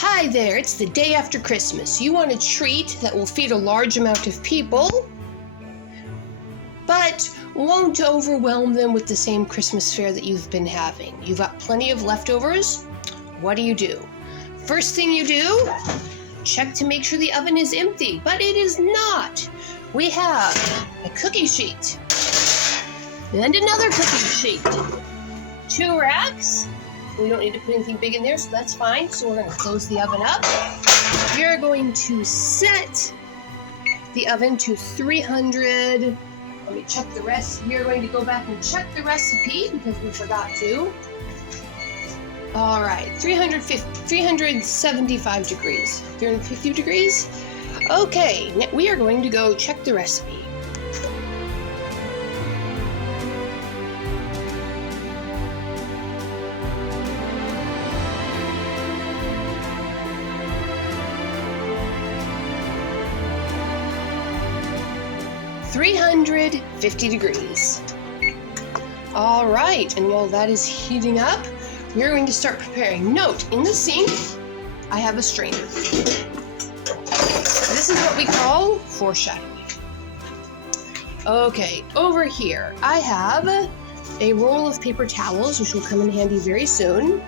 Hi there, it's the day after Christmas. You want a treat that will feed a large amount of people, but won't overwhelm them with the same Christmas fare that you've been having. You've got plenty of leftovers. What do? First thing you do, check to make sure the oven is empty, but it is not. We have a cookie sheet and another cookie sheet, 2 racks. We don't need to put anything big in there, so that's fine. So we're going to close the oven up. We are going to set the oven to 300. Let me check the rest. We are going to go back and check the recipe because we forgot to. All right, 375 degrees. 350 degrees? Okay, we are going to go check the recipe. $350 degrees. All right, and while that is heating up, we're going to start preparing. Note, in the sink, I have a strainer. This is what we call foreshadowing. Okay, over here, I have a roll of paper towels, which will come in handy very soon.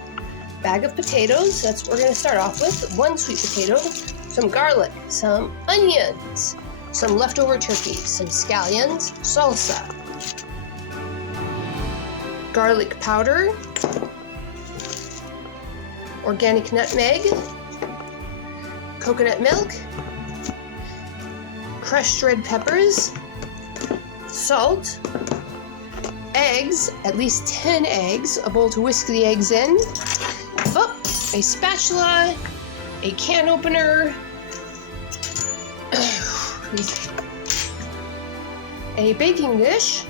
Bag of potatoes, that's what we're going to start off with. 1 sweet potato, some garlic, some onions, some leftover turkey, some scallions, salsa, garlic powder, organic nutmeg, coconut milk, crushed red peppers, salt, eggs, at least 10 eggs, a bowl to whisk the eggs in, a spatula, a can opener, a baking dish,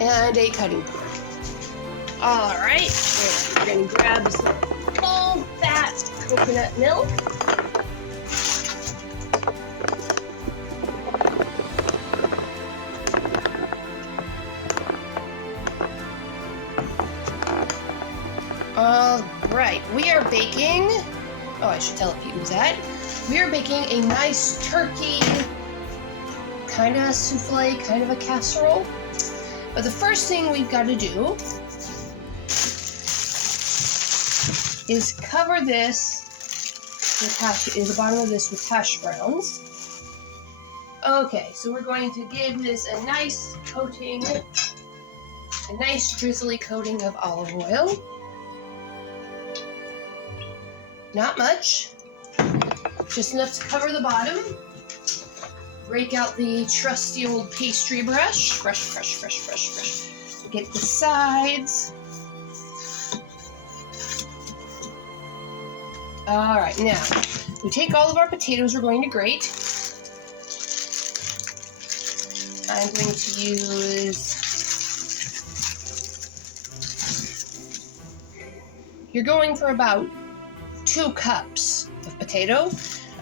and a cutting board. All right, we're going to grab some full fat coconut milk. All right, we are baking, I should tell you that. We are baking a nice turkey, kind of a souffle, kind of a casserole. But the first thing we've got to do is cover this with the bottom of this with hash browns. Okay, so we're going to give this a nice coating, a nice drizzly coating of olive oil. Not much, just enough to cover the bottom. Break out the trusty old pastry brush. Brush. Get the sides. All right, now we take all of our potatoes we're going to grate. I'm going to use, you're going for about 2 cups of potato.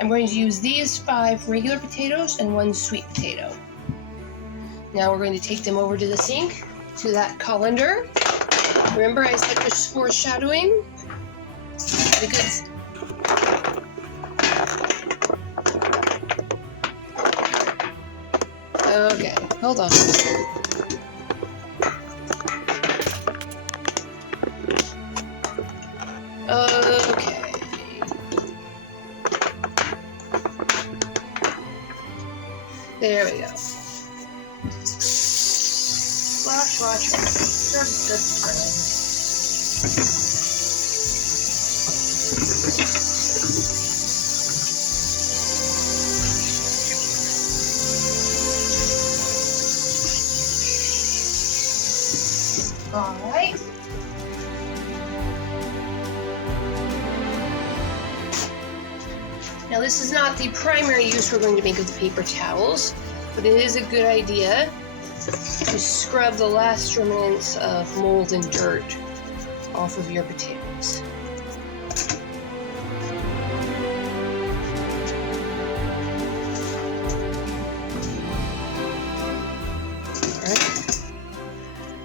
I'm going to use these 5 regular potatoes and 1 sweet potato. Now we're going to take them over to the sink, to that colander. Remember I said there's foreshadowing? Okay, hold on. Okay. There we go. Wash. Stir. All right. Now this is not the primary use we're going to make of the paper towels, but it is a good idea to scrub the last remnants of mold and dirt off of your potatoes.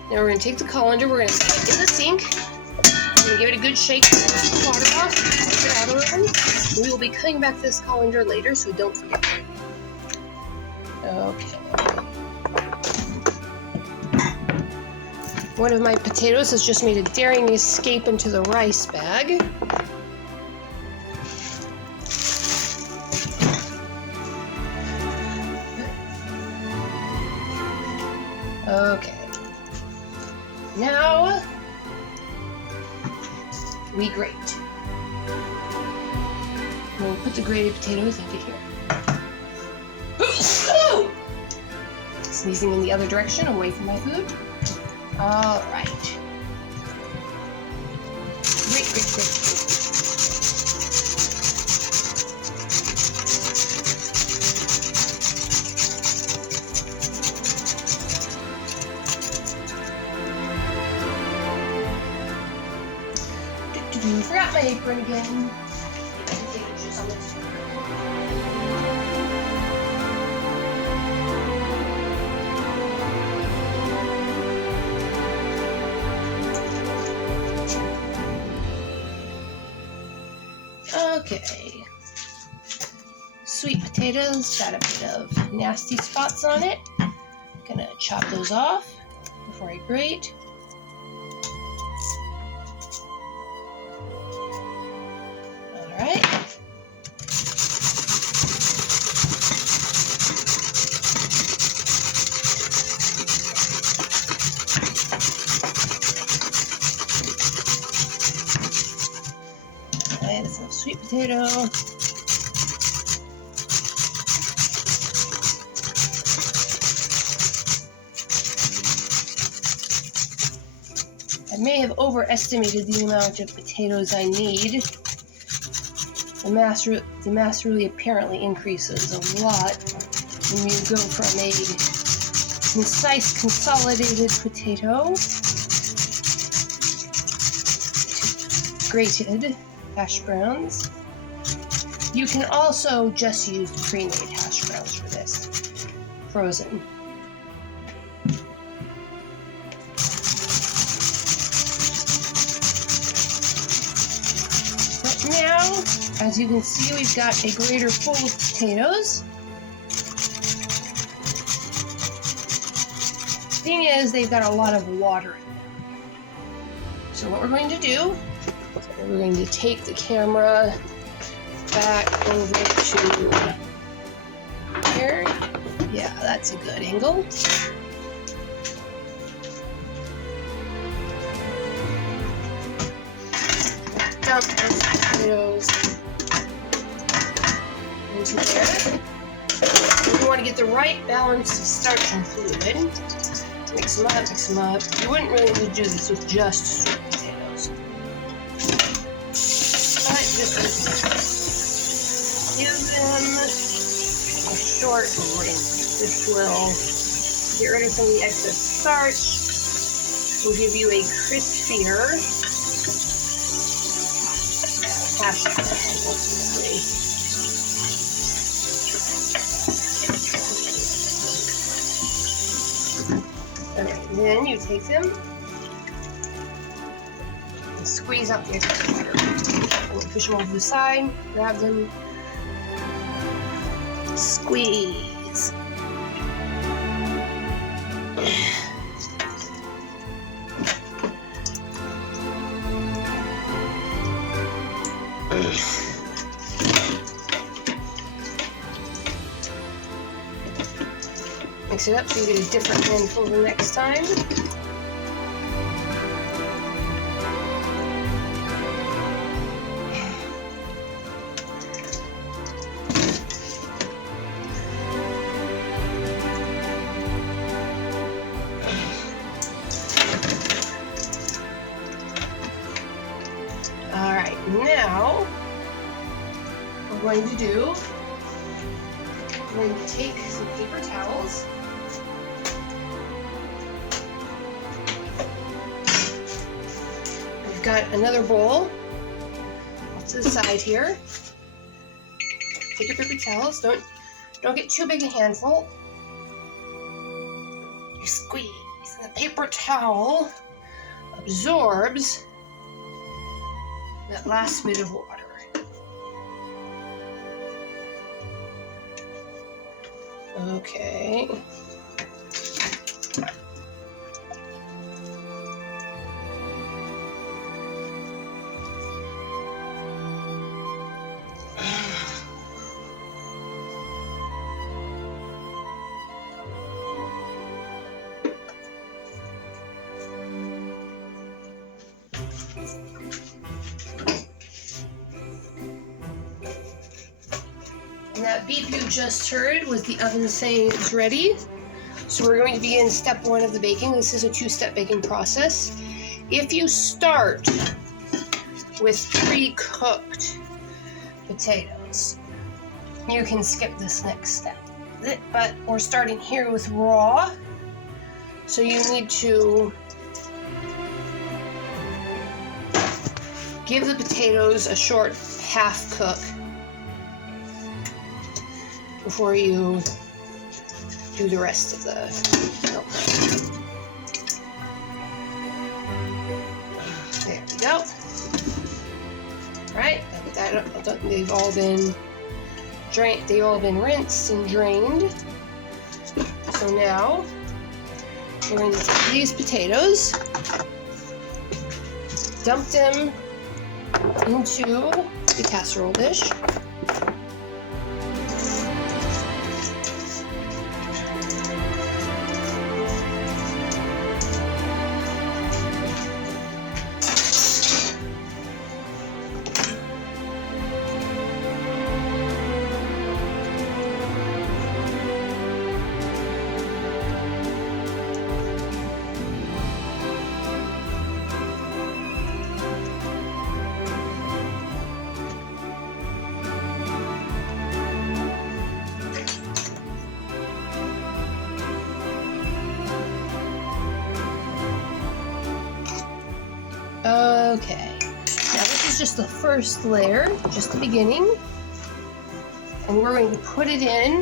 Now we're going to take the colander, we're going to put it in the sink. gonna give it a good shake, the water off, take it out of the oven. We will be cutting back this colander later, so don't forget. Okay. One of my potatoes has just made a daring escape into the rice bag. Okay. Now we grate. We'll put the grated potatoes into here. Sneezing in the other direction, away from my food. All right. Grate, grate, grate, grate. Forgot my apron again. Okay. Sweet potatoes, got a bit of nasty spots on it. Gonna chop those off before I grate. Alright. Alright, that's a sweet potato. I may have overestimated the amount of potatoes I need. The mass really apparently increases a lot when you go from a concise, consolidated potato to grated hash browns. You can also just use pre-made hash browns for this, frozen. But now, as you can see, we've got a grater full of potatoes. Thing is, they've got a lot of water in them. So what we're going to do is we're going to take the camera back over to here. Yeah, that's a good angle. Dump those potatoes into there. We want to get the right balance of starch and fluid. Mix them up, mix them up. You wouldn't really need to do this with just sweet potatoes. But just give them a short rinse. This will get rid of some of the excess starch. Will give you a crispier hash brown, ultimately. Alright, then you take them and squeeze out the extra water. And push them over to the side, grab them, squeeze. Mix it up so you get a different handful the next time. Alright, now what we're going to do, we're going to take some paper towels. We've got another bowl off to the side here. Take your paper towels. Don't get too big a handful. You squeeze, and the paper towel absorbs that last bit of water. Okay. And that beep you just heard was the oven saying it's ready. So we're going to begin step 1 of the baking. This is a 2-step baking process. If you start with pre-cooked potatoes, you can skip this next step. But we're starting here with raw. So you need to give the potatoes a short half cook before you do the rest of the milk. There we go. Alright, they've all been drained, they've all been rinsed and drained. So now we're going to take these potatoes, dump them into the casserole dish. Okay, now this is just the first layer, just the beginning, and we're going to put it in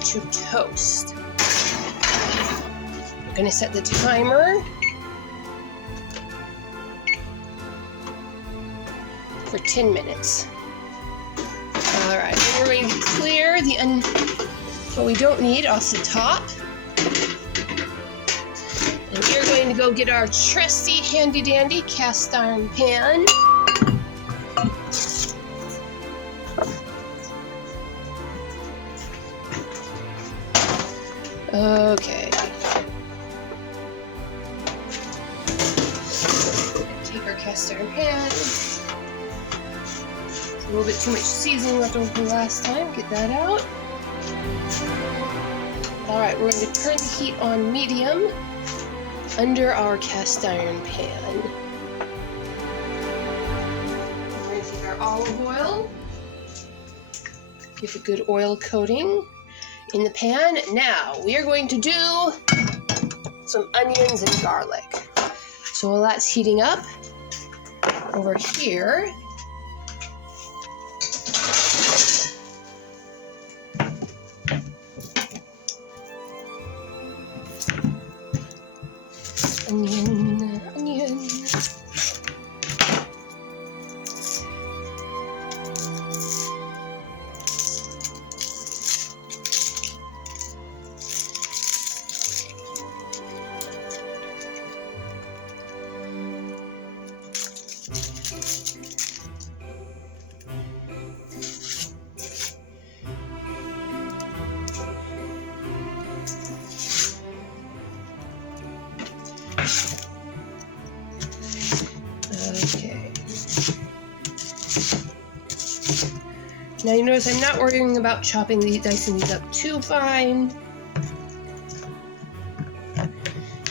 to toast. We're going to set the timer for 10 minutes. Alright, then we're going to clear what we don't need off the top. And we're going to go get our trusty handy-dandy cast iron pan. Okay. Take our cast iron pan. A little bit too much seasoning left over from last time. Get that out. Alright, we're going to turn the heat on medium under our cast iron pan. We're going to take our olive oil, give a good oil coating in the pan. Now we are going to do some onions and garlic. So while that's heating up, over here, onion. Okay. Now you notice I'm not worrying about dicing these up too fine.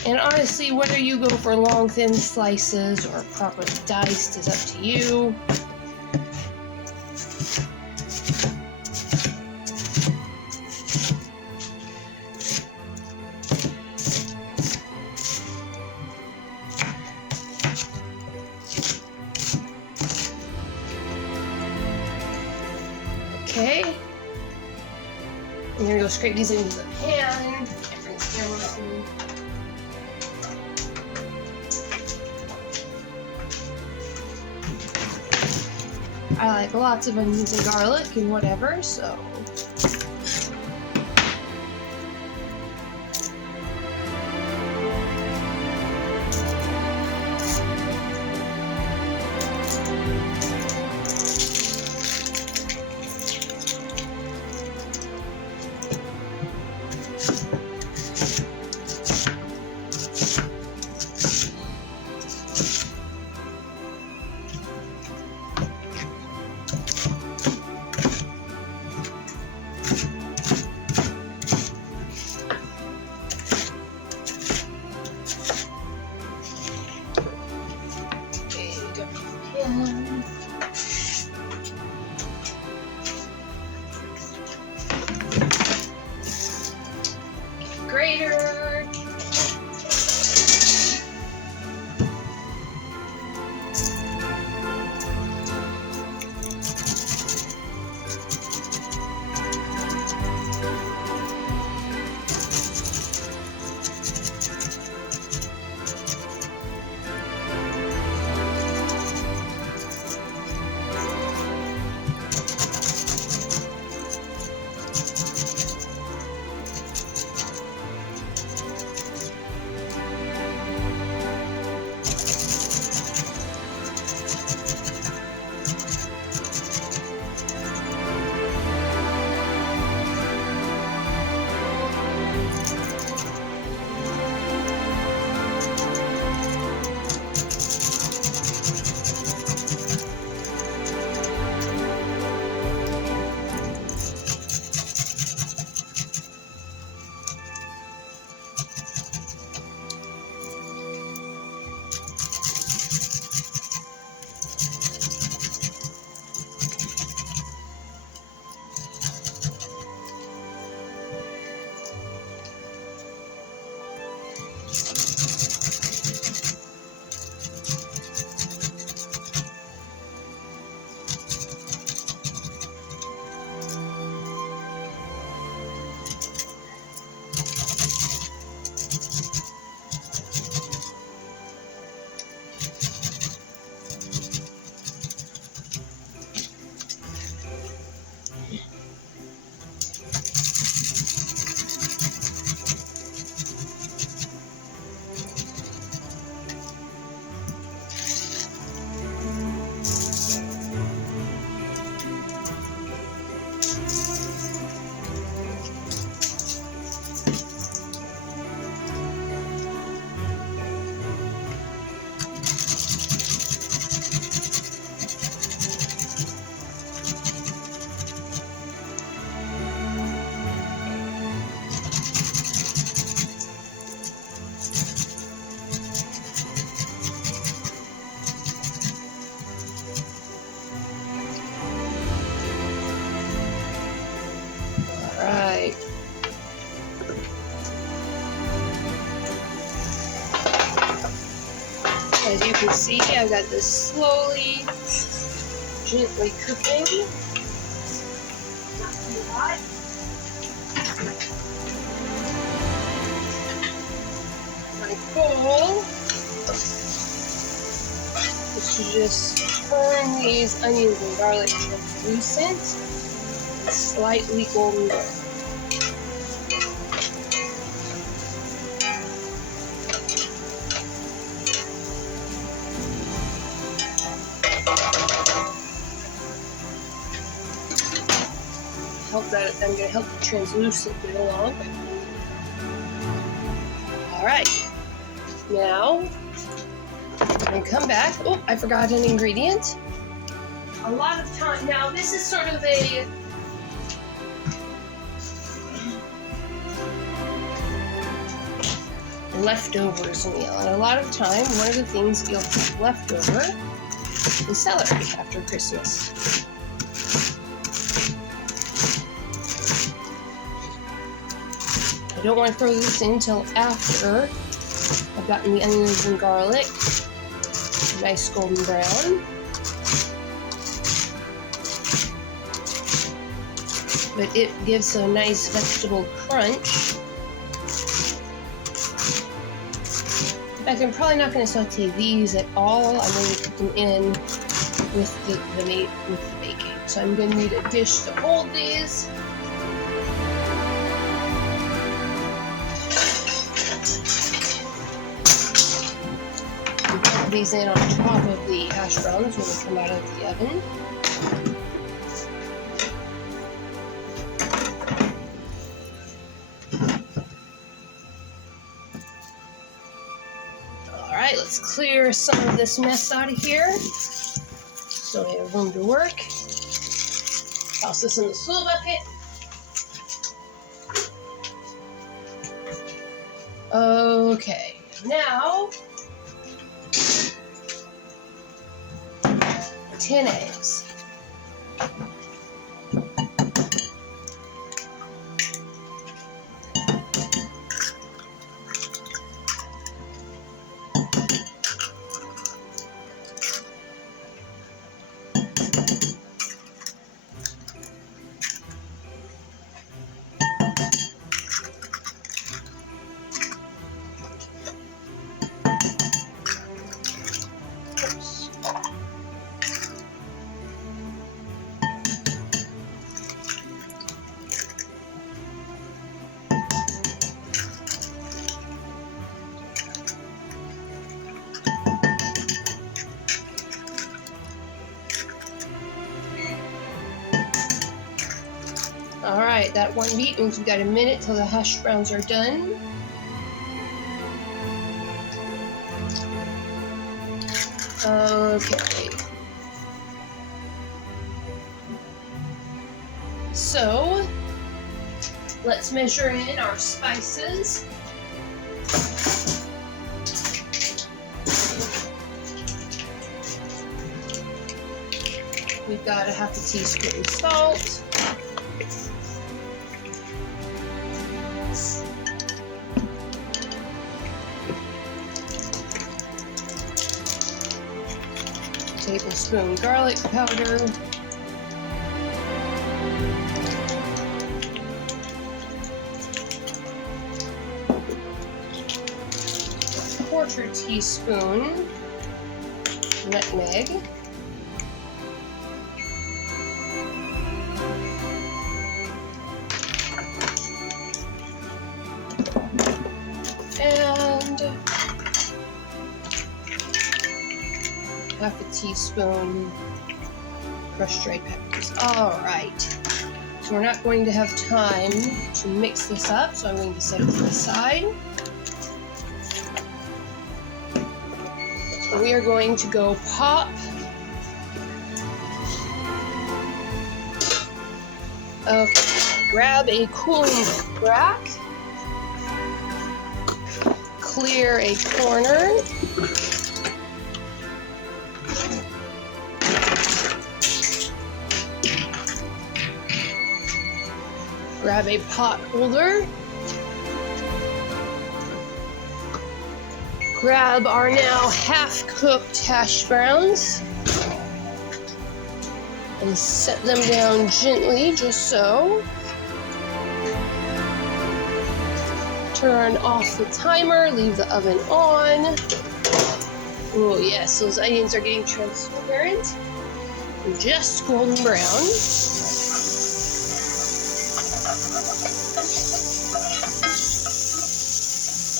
And honestly, whether you go for long, thin slices or properly diced is up to you. Okay, I'm gonna go scrape these into the pan. Bring the camera with me. I like lots of onions and garlic and whatever, so. Grater. Right. As you can see, I've got this slowly, gently cooking. Not too hot. My goal is to just turn these onions and garlic translucent and slightly golden brown. I'm going to help the translucent get along. Alright, now I'm going to come back. Oh, I forgot an ingredient. A lot of time, now this is sort of a leftovers meal, and a lot of time, one of the things you'll have left over is celery after Christmas. I don't want to throw this in until after I've gotten the onions and garlic nice golden brown. But it gives a nice vegetable crunch. In fact, I'm probably not going to saute these at all. I'm going to put them in with the baking. So I'm going to need a dish to hold these. Put these in on top of the hash browns when they come out of the oven. Alright, let's clear some of this mess out of here so we have room to work. Toss this in the swill bucket. Okay, now 10 eggs. Alright, that one beat means we've got a minute till the hash browns are done. Okay. So, let's measure in our spices. We've got a half a teaspoon salt. Tablespoon garlic powder. Quarter teaspoon nutmeg. And half a teaspoon crushed dried peppers. Alright, so we're not going to have time to mix this up, so I'm going to set it to the side. We are going to go pop grab a cooling rack, clear a corner, grab a pot holder, grab our now half-cooked hash browns and set them down gently, just so. Turn off the timer, leave the oven on. Oh yes, those onions are getting transparent and just golden brown.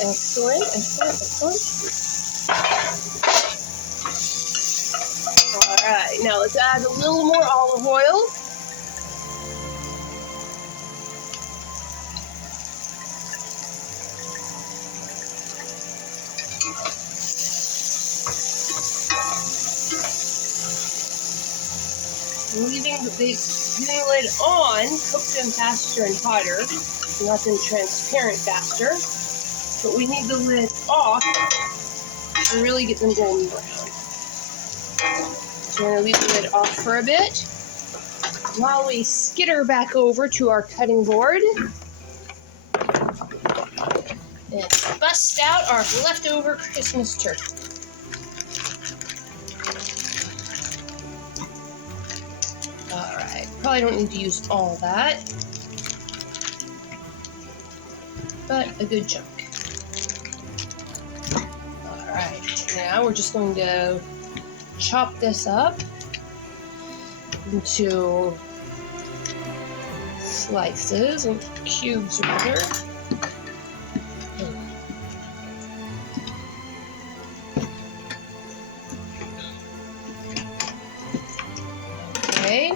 Excellent, excellent, excellent. Alright, now let's add a little more olive oil. Leaving the lid on cooks them faster and hotter, not them transparent faster. But we need the lid off to really get them golden brown. So we're going to leave the lid off for a bit while we skitter back over to our cutting board and bust out our leftover Christmas turkey. Alright, probably don't need to use all that, but a good chunk. Alright, now we're just going to chop this up into slices and cubes rather. Okay.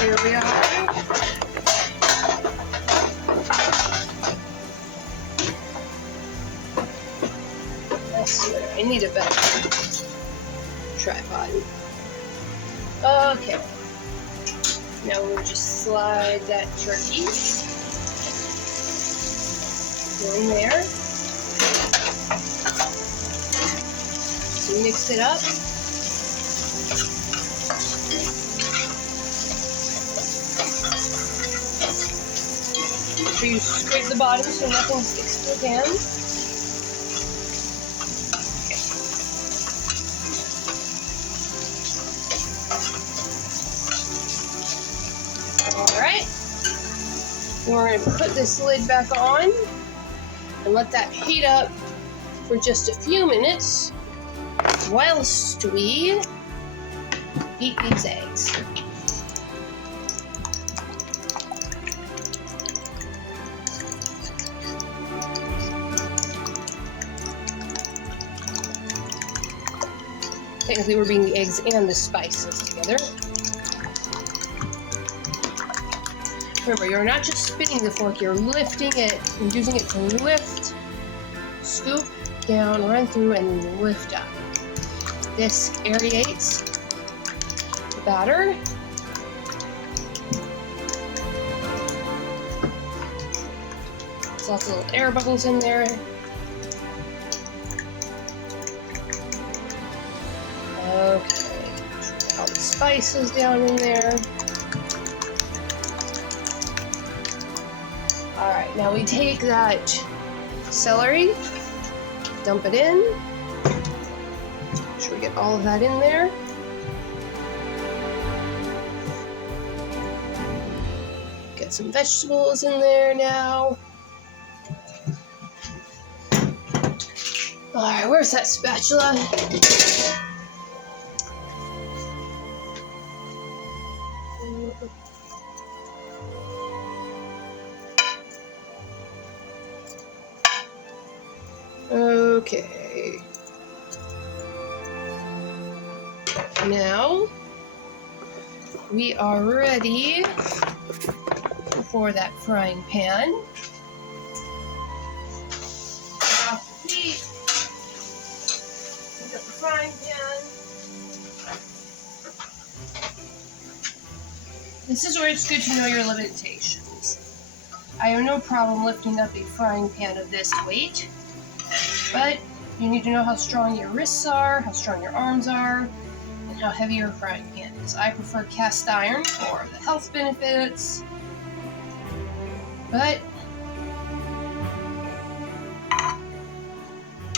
Here we are. I need a better tripod. Okay. Now we'll just slide that turkey in there. So mix it up. Make sure you scrape the bottom so nothing sticks to the pan. Alright, we're going to put this lid back on and let that heat up for just a few minutes whilst we beat these eggs. Technically we're beating the eggs and the spices together. Remember, you're not just spinning the fork, you're lifting it and using it to lift, scoop down, run through, and lift up. This aerates the batter. There's lots of little air bubbles in there. Okay, all the spices down in there. Alright, now we take that celery, dump it in. Make sure we get all of that in there. Get some vegetables in there now. Alright, where's that spatula? Okay. Now we are ready for that frying pan. Get off the heat. Pick up the frying pan. This is where it's good to know your limitations. I have no problem lifting up a frying pan of this weight, but you need to know how strong your wrists are, how strong your arms are, and how heavy your frying pan is. I prefer cast iron for the health benefits, but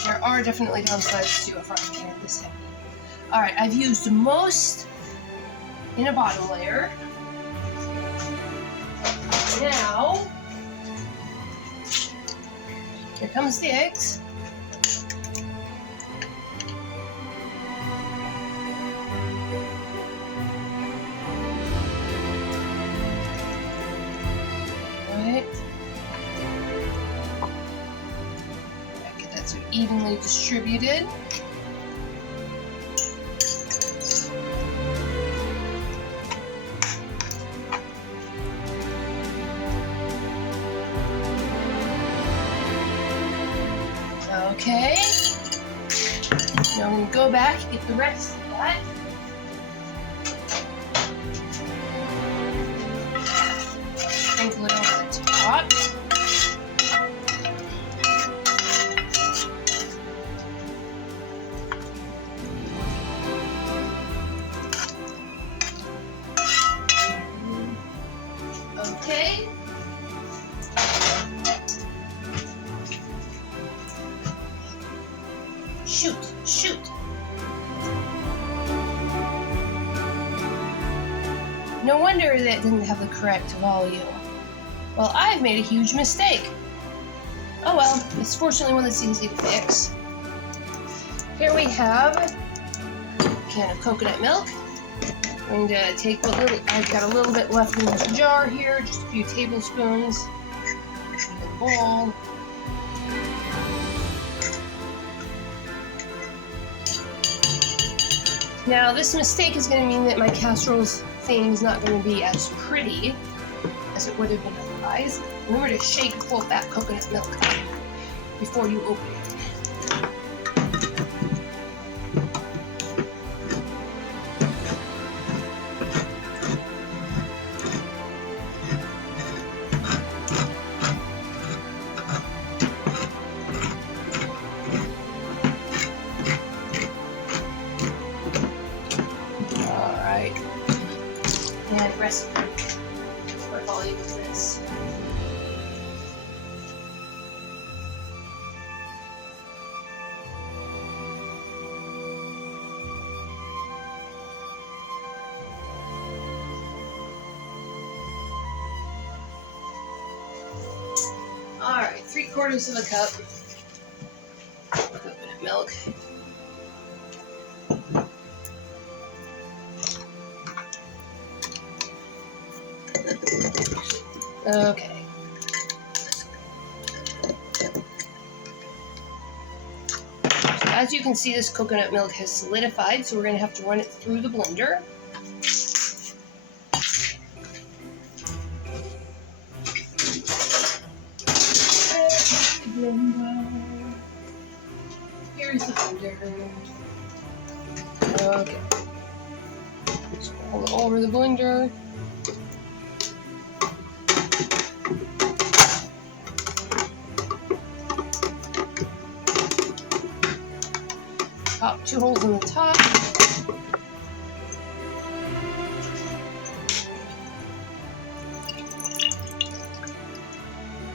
there are definitely downsides to a frying pan this heavy. Alright, I've used most in a bottom layer. Now, here comes the eggs. Right. Get that so evenly distributed. Okay, now I'm going to go back and get the rest of that. Sprinkle it over the top. Okay. Shoot. No wonder that didn't have the correct volume. Well, I've made a huge mistake. Oh well, it's fortunately one that's easy to fix. Here we have a can of coconut milk. I'm going to take what little, I've got a little bit left in this jar here, just a few tablespoons. In a bowl. Now this mistake is going to mean that my casserole's thing is not going to be as pretty as it would have been otherwise. Remember to shake both that coconut milk up before you open it. And recipe for volume of this. Alright, 3/4 of a cup of coconut milk. Okay. So as you can see, this coconut milk has solidified, so we're going to have to run it through the blender. Here's the blender. Okay. So hold it over the blender. Pop 2 holes in the top.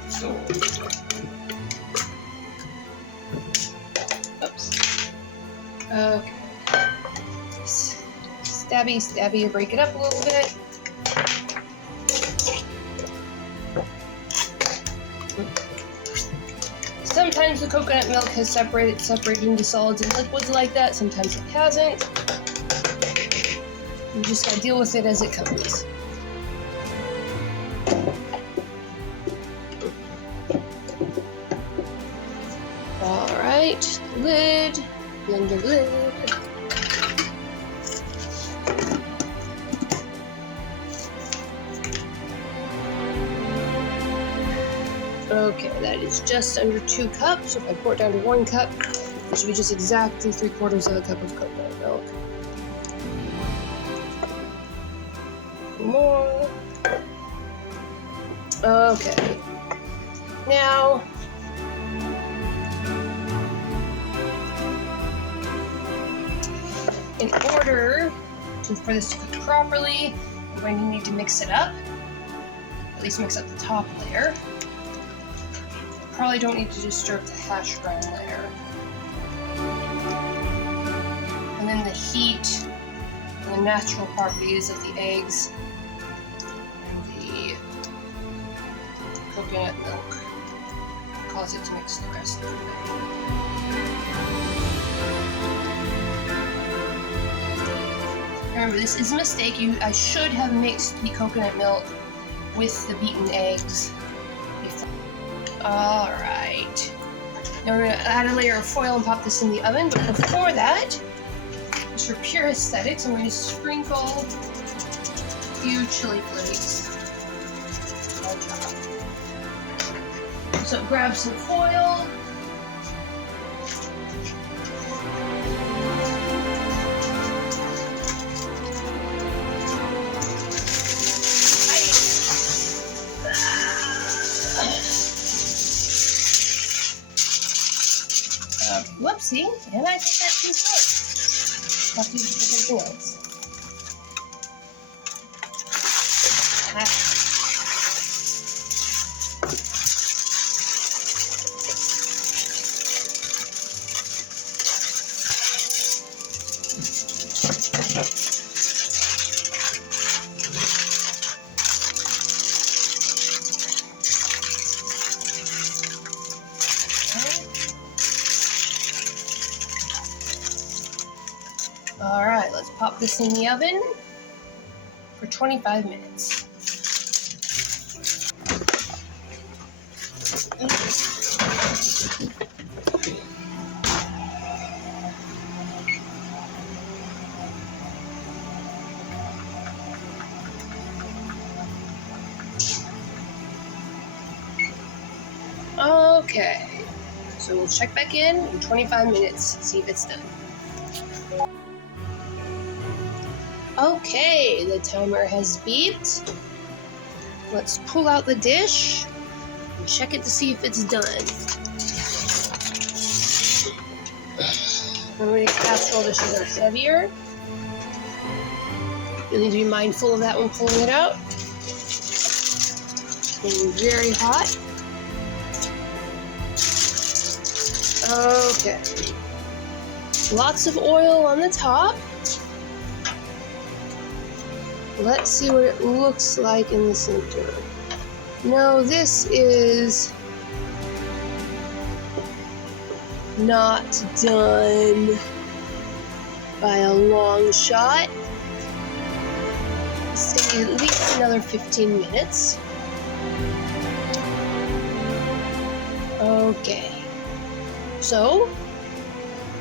So, oops. Okay. Stabby, break it up a little bit. Sometimes the coconut milk has separated into solids and liquids like that. Sometimes it hasn't. You just gotta deal with it as it comes. Alright, lid, blender lid. Okay, that is just under 2 cups. So if I pour it down to 1 cup, this should be just exactly 3/4 of a cup of coconut milk. More. Okay. Now, in order for this to cook properly, we're going to need to mix it up. At least mix up the top layer. Probably don't need to disturb the hash brown layer. And then the heat and the natural properties of the eggs and the coconut milk cause it to mix the rest of the way. Remember, this is a mistake. I should have mixed the coconut milk with the beaten eggs before. Alright. Now we're going to add a layer of foil and pop this in the oven, but before that, just for pure aesthetics, I'm going to sprinkle a few chili flakes on top. So grab some foil. Whoopsie, and I think that's too short. Have to use different else. this in the oven for 25 minutes. Okay, so we'll check back in 25 minutes, see if it's done. Okay, the timer has beeped. Let's pull out the dish and check it to see if it's done. Remember, these casserole dishes are heavier. You'll need to be mindful of that when pulling it out. It's getting very hot. Okay. Lots of oil on the top. Let's see what it looks like in the center. No, this is not done by a long shot. Stay at least another 15 minutes. Okay. So,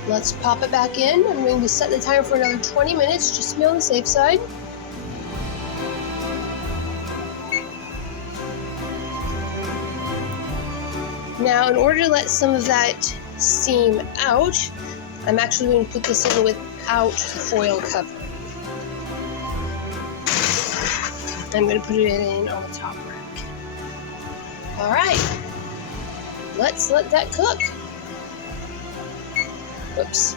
let's pop it back in. I'm going to set the timer for another 20 minutes, just to be on the safe side. Now, in order to let some of that steam out, I'm actually going to put this in without the foil cover. I'm going to put it in on the top rack. Alright, let's let that cook. Oops,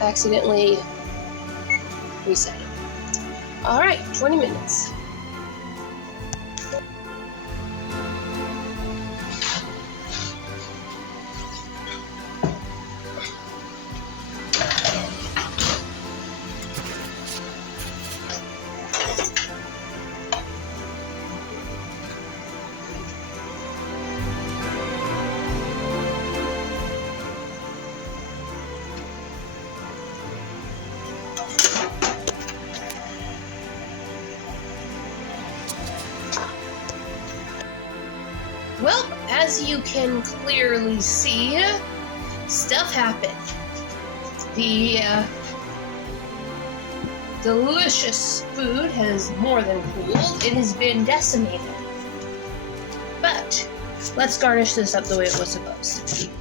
accidentally reset it. Alright, 20 minutes. Well, as you can clearly see, stuff happened. The delicious food has more than cooled. It has been decimated. But let's garnish this up the way it was supposed to be.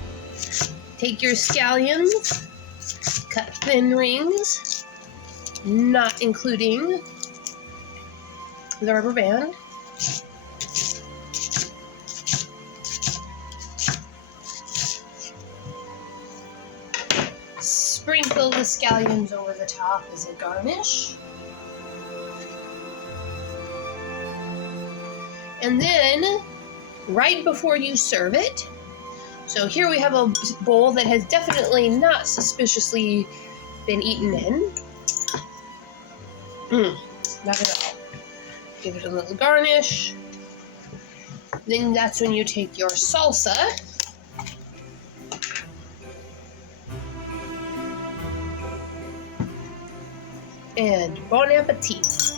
Take your scallions, cut thin rings, not including the rubber band. Sprinkle the scallions over the top as a garnish. And then, right before you serve it, so here we have a bowl that has definitely not suspiciously been eaten in. Not at all. Give it a little garnish. Then that's when you take your salsa. And bon appetit.